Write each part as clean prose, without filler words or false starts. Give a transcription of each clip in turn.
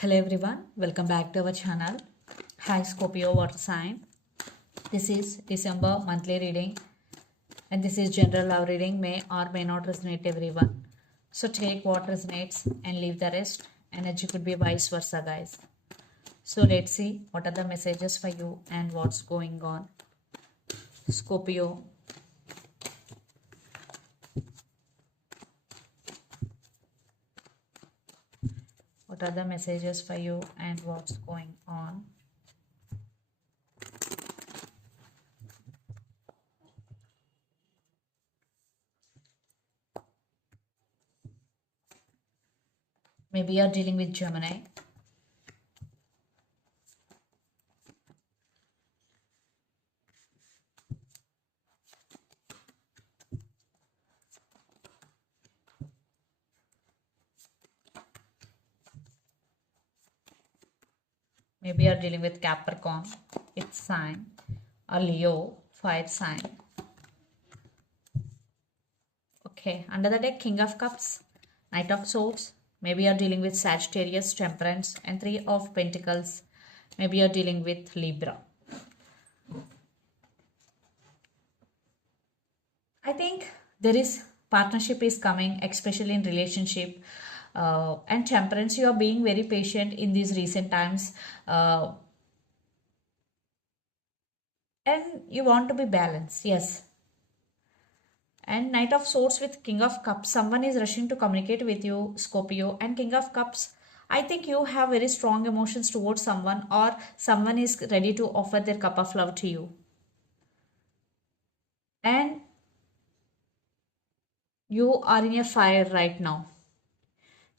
Hello everyone, welcome back to our channel. Hi Scorpio water sign. This is December monthly reading and this is general love reading, may or may not resonate everyone. So take what resonates and leave the rest. Energy could be vice versa, guys. So let's see what are the messages for you and what's going on. Scorpio. What are the messages for you and what's going on? Maybe you're dealing with Gemini. Maybe you're dealing with Capricorn, its sign, or Leo, fire sign. Okay, under the deck, King of Cups, Knight of Swords. Maybe you're dealing with Sagittarius, Temperance, and Three of Pentacles. Maybe you're dealing with Libra. I think there is partnership is coming, especially in relationship. And Temperance, you are being very patient in these recent times. And you want to be balanced, yes. And Knight of Swords with King of Cups, someone is rushing to communicate with you, Scorpio. And King of Cups, I think you have very strong emotions towards someone, or someone is ready to offer their cup of love to you. And you are in a fire right now.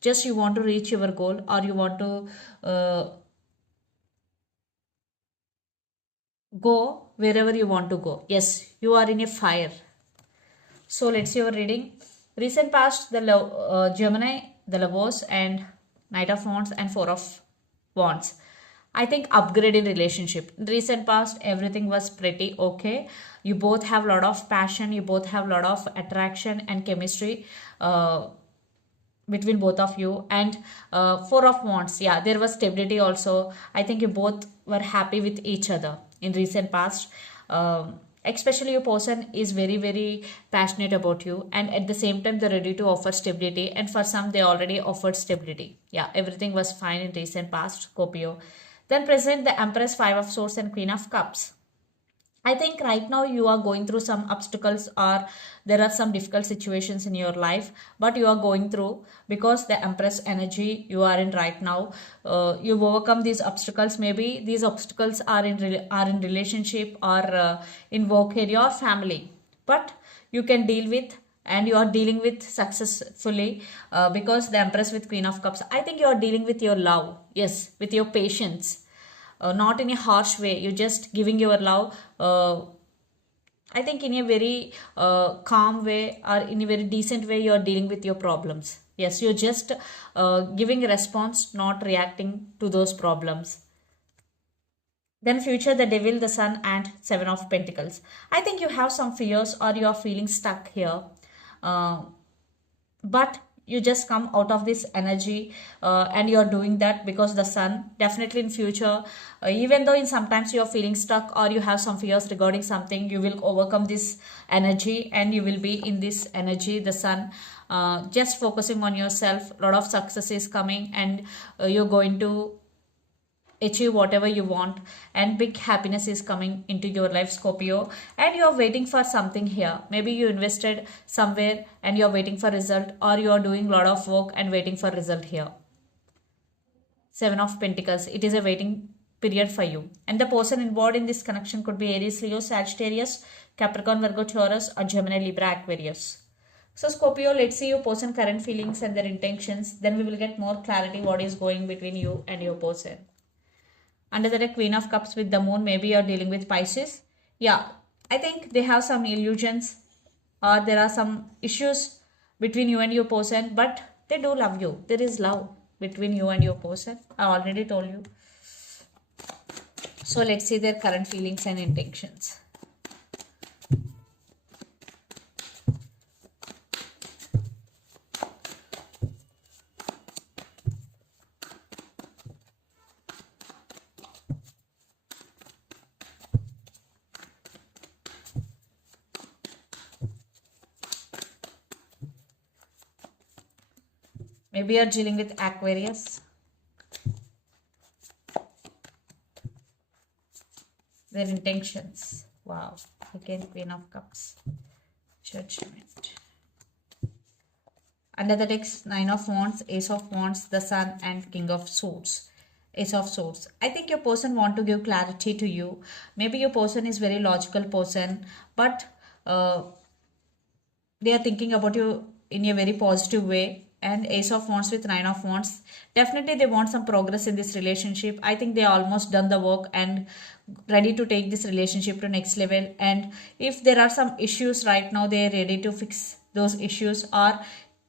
Just you want to reach your goal, or you want to go wherever you want to go. Yes, you are in a fire. So let's see your reading. Recent past, the Gemini, the Lovers, and Knight of Wands and Four of Wands. I think upgrade in relationship. In recent past, everything was pretty okay. You both have a lot of passion. You both have a lot of attraction and chemistry between both of you. And Four of Wands, yeah, there was stability also. I think you both were happy with each other in recent past. Especially your person is very passionate about you, and at the same time they're ready to offer stability, and for some they already offered stability. Yeah, everything was fine in recent past, Scorpio. Then present, the Empress, Five of Swords, and Queen of Cups. I think right now you are going through some obstacles, or there are some difficult situations in your life, but you are going through because the Empress energy you are in right now. You've overcome these obstacles. Maybe these obstacles are in relationship, or in work area or family, but you can deal with, and you are dealing with successfully, because the Empress with Queen of Cups. I think you are dealing with your love, yes, with your patience, not in a harsh way. You're just giving your love, I think in a very calm way, or in a very decent way. You're dealing with your problems. Yes, you're just giving a response, not reacting to those problems. Then future, the Devil, the Sun, and Seven of Pentacles. I think you have some fears, or you are feeling stuck here. Uh, but you just come out of this energy, and you're doing that because the Sun definitely in future, even though in sometimes you're feeling stuck, or you have some fears regarding something, you will overcome this energy, and you will be in this energy, the Sun, just focusing on yourself. A lot of success is coming, and you're going to achieve whatever you want, and big happiness is coming into your life, Scorpio. And you're waiting for something here. Maybe you invested somewhere and you're waiting for result, or you're doing a lot of work and waiting for result here. Seven of Pentacles, it is a waiting period for you, and the person involved in this connection could be Aries, Leo, Sagittarius, Capricorn, Virgo, Taurus, or Gemini, Libra, Aquarius. So Scorpio, let's see your person current feelings and their intentions. Then we will get more clarity what is going between you and your person. Under the Queen of Cups with the Moon, maybe you're dealing with Pisces. Yeah, I think they have some illusions, or there are some issues between you and your person, but they do love you. There is love between you and your person. I already told you. So let's see their current feelings and intentions. Maybe you're dealing with Aquarius. Their intentions. Wow. Again, Queen of Cups. Judgment. Under the text, Nine of Wands, Ace of Wands, the Sun, and King of Swords. Ace of Swords. I think your person want to give clarity to you. Maybe your person is very logical person, but they are thinking about you in a very positive way. And Ace of Wands with Nine of Wands, definitely they want some progress in this relationship. I think they almost done the work and ready to take this relationship to next level. And if there are some issues right now, they are ready to fix those issues. Or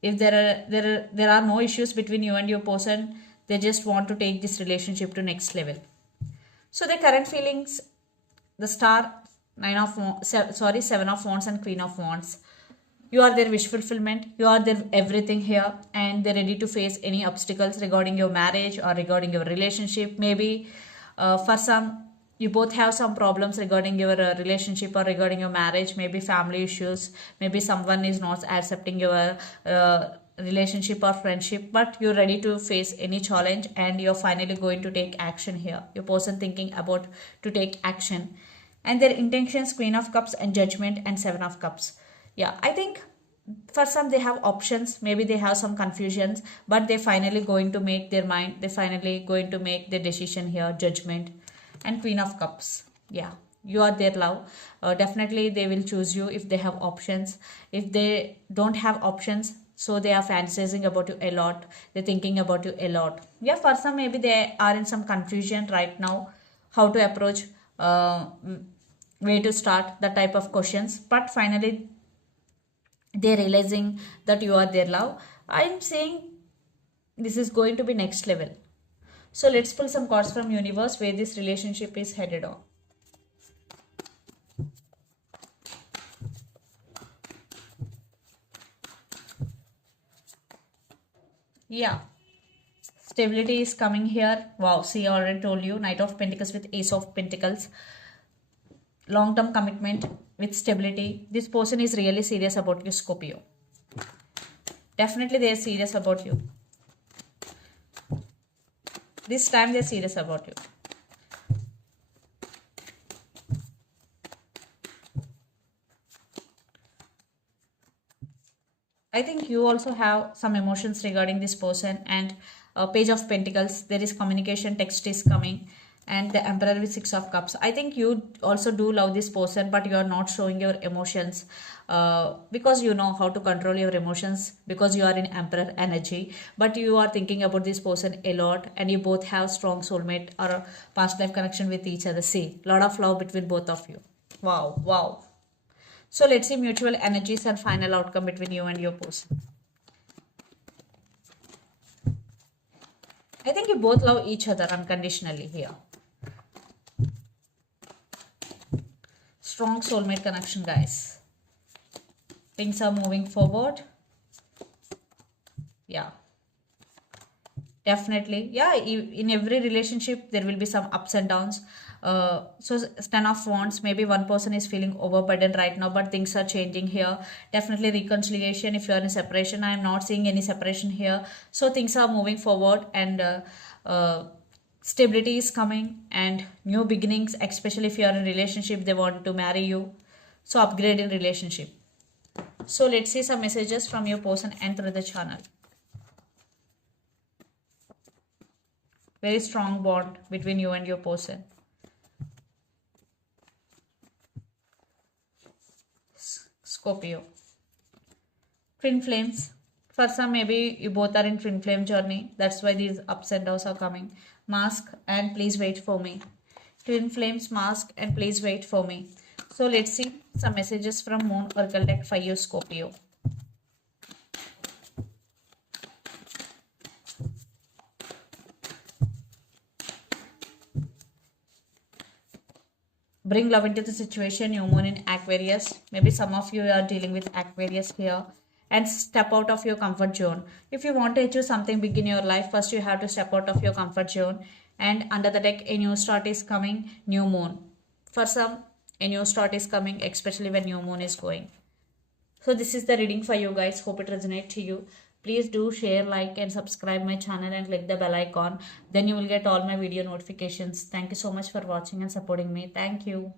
if there are no issues between you and your person, they just want to take this relationship to next level. So the current feelings, the star, Seven of Wands and Queen of Wands. You are their wish fulfillment. You are their everything here, and they're ready to face any obstacles regarding your marriage or regarding your relationship. Maybe for some, you both have some problems regarding your relationship or regarding your marriage. Maybe family issues. Maybe someone is not accepting your relationship or friendship, but you're ready to face any challenge, and you're finally going to take action here. Your person thinking about to take action, and their intentions: Queen of Cups and Judgment and Seven of Cups. Yeah, I think for some they have options, maybe they have some confusions, but they finally going to make their mind, they finally going to make their decision here. Judgment and Queen of Cups. Yeah, you are their love. Definitely they will choose you if they have options. If they don't have options, so they are fantasizing about you a lot, they're thinking about you a lot. Yeah, for some maybe they are in some confusion right now, how to approach, way to start, the type of questions, but finally they're realizing that you are their love. I'm saying this is going to be next level. So let's pull some cards from universe where this relationship is headed on. Yeah, stability is coming here. Wow, see, I already told you, Knight of Pentacles with Ace of Pentacles. Long-term commitment with stability. This person is really serious about you, Scorpio. Definitely they are serious about you. This time they are serious about you. I think you also have some emotions regarding this person. And Page of Pentacles, there is communication, text is coming. And the Emperor with Six of Cups. I think you also do love this person, but you are not showing your emotions because you know how to control your emotions, because you are in Emperor energy. But you are thinking about this person a lot, and you both have strong soulmate or a past life connection with each other. See, lot of love between both of you. Wow, wow. So let's see mutual energies and final outcome between you and your person. I think you both love each other unconditionally here. Strong soulmate connection, guys. Things are moving forward. Yeah, definitely. Yeah, in every relationship there will be some ups and downs. So Ten of Wands, maybe one person is feeling overburdened right now, but things are changing here. Definitely reconciliation. If you are in separation, I am not seeing any separation here. So things are moving forward, and stability is coming and new beginnings, especially if you are in relationship, they want to marry you. So upgrade in relationship. So let's see some messages from your person and through the channel. Very strong bond between you and your person. Scorpio. Twin flames. For some, maybe you both are in twin flame journey. That's why these ups and downs are coming. Mask and please wait for me. Twin flames, mask and please wait for me. So let's see some messages from Moon Oracle deck for you, Scorpio. Bring love into the situation. New moon in Aquarius. Maybe some of you are dealing with Aquarius here. And step out of your comfort zone. If you want to achieve something big in your life, first you have to step out of your comfort zone. And under the deck, a new start is coming. New moon. For some, a new start is coming, especially when new moon is going. So this is the reading for you guys. Hope it resonates to you. Please do share, like, and subscribe my channel and click the bell icon. Then you will get all my video notifications. Thank you so much for watching and supporting me. Thank you.